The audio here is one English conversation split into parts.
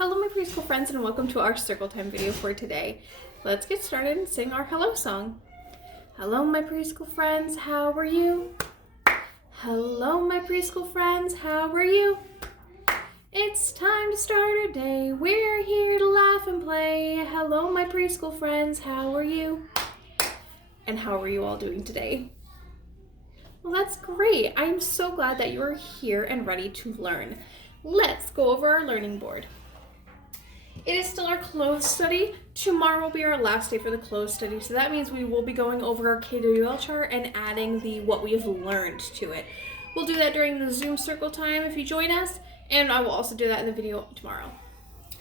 Hello my preschool friends and welcome to our circle time video for today. Let's get started and sing our hello song. Hello my preschool friends, how are you? Hello my preschool friends, how are you? It's time to start our day, we're here to laugh and play. Hello my preschool friends, how are you? And how are you all doing today? Well, that's great. I'm so glad that you are here and ready to learn. Let's go over our learning board. It is still our clothes study. Tomorrow will be our last day for the clothes study, so that means we will be going over our KWL chart and adding the what we have learned to it. We'll do that during the Zoom circle time if you join us, and I will also do that in the video tomorrow.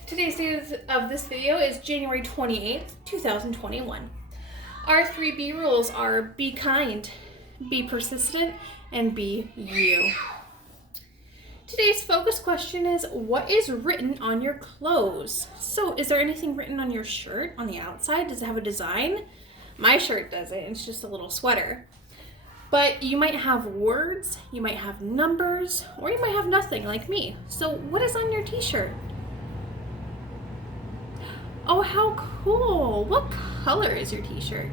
Today's date of this video is January 28th, 2021. Our 3B rules are be kind, be persistent, and be you. Today's focus question is, what is written on your clothes? So is there anything written on your shirt on the outside? Does it have a design? My shirt doesn't, it's just a little sweater. But you might have words, you might have numbers, or you might have nothing like me. So what is on your t-shirt? Oh, how cool! What color is your t-shirt?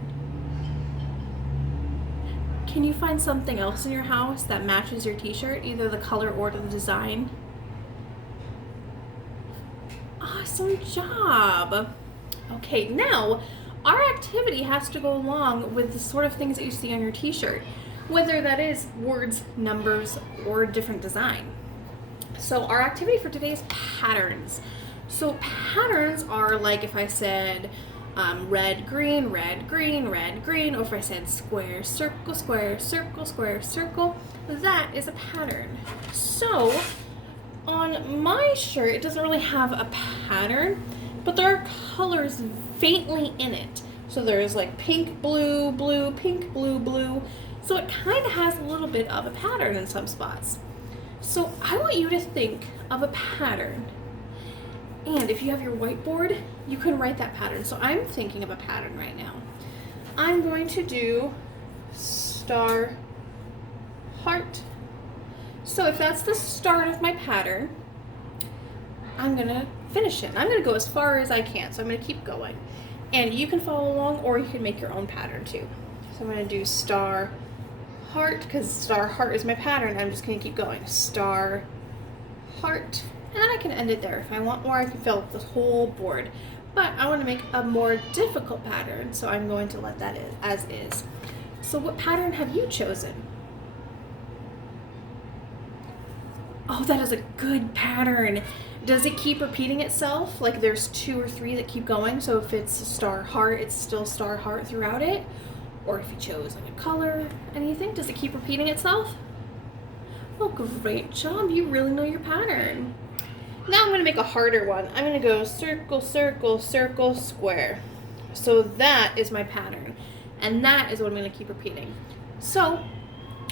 Can you find something else in your house that matches your t-shirt, either the color or the design? Awesome job! Okay, now our activity has to go along with the sort of things that you see on your t-shirt, whether that is words, numbers, or a different design. So our activity for today is patterns. So patterns are like if I said red, green, red, green, red, green, or if I said square, circle, square, circle, square, circle, that is a pattern. So on my shirt, it doesn't really have a pattern, but there are colors faintly in it. So there's like pink, blue, blue, pink, blue, blue. So it kind of has a little bit of a pattern in some spots. So I want you to think of a pattern. And if you have your whiteboard, you can write that pattern. So I'm thinking of a pattern right now. I'm going to do star, heart. So if that's the start of my pattern, I'm gonna finish it. I'm gonna go as far as I can. So I'm gonna keep going. And you can follow along or you can make your own pattern too. So I'm gonna do star, heart, because star, heart is my pattern. I'm just gonna keep going. Star, heart. And then I can end it there if I want, or I can fill up the whole board. But I want to make a more difficult pattern, so I'm going to let that as is. So what pattern have you chosen? Oh, that is a good pattern. Does it keep repeating itself? Like there's 2 or 3 that keep going, so if it's star heart, it's still star heart throughout it? Or if you chose like a color, anything, does it keep repeating itself? Oh, great job, you really know your pattern. Now I'm going to make a harder one. I'm going to go circle, circle, circle, square. So that is my pattern. And that is what I'm going to keep repeating. So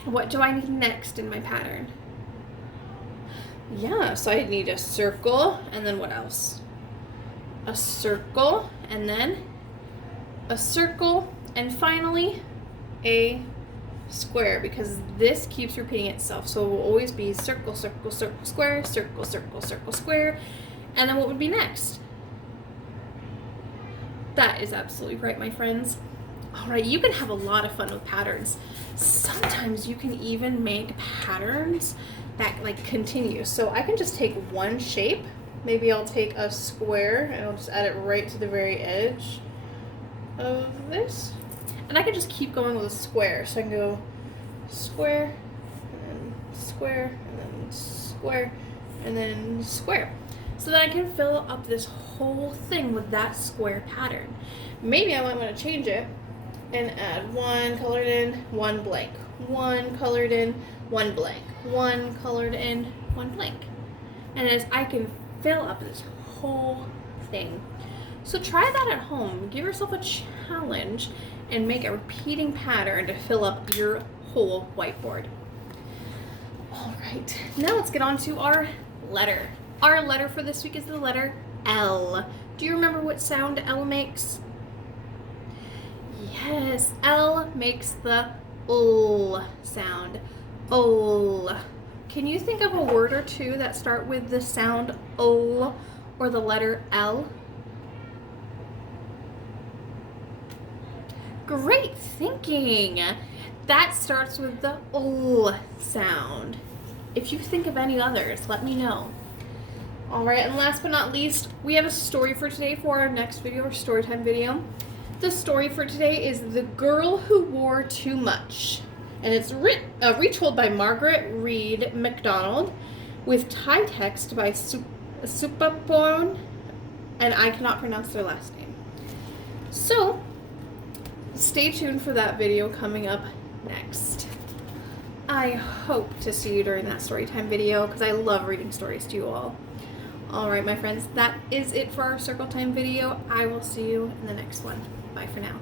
what do I need next in my pattern? Yeah, so I need a circle, and then what else? A circle, and then a circle, and finally a square, because this keeps repeating itself. So it will always be circle, circle, circle, square, circle, circle, circle, square. And then what would be next? That is absolutely right, my friends. All right, you can have a lot of fun with patterns. Sometimes you can even make patterns that like continue. So I can just take one shape. Maybe I'll take a square and I'll just add it right to the very edge of this. And I can just keep going with a square. So I can go square, and then square, and then square, and then square. So that I can fill up this whole thing with that square pattern. Maybe I might want to change it and add one colored in, one blank. One colored in, one blank. One colored in, one blank. And as I can fill up this whole thing. So try that at home. Give yourself a challenge and make a repeating pattern to fill up your whole whiteboard. All right, now let's get on to our letter. Our letter for this week is the letter L. Do you remember what sound L makes? Yes, L makes the L sound. L. Can you think of a word or two that start with the sound L or the letter L? Great thinking. That starts with the L sound. If you think of any others, let me know. All right, and last but not least, we have a story for today for our next video, our storytime video. The story for today is The Girl Who Wore Too Much. And it's retold by Margaret Reed MacDonald with Thai text by Supaporn, and I cannot pronounce their last name. So, stay tuned for that video coming up next. I hope to see you during that storytime video because I love reading stories to you all. Alright, my friends, that is it for our circle time video. I will see you in the next one. Bye for now.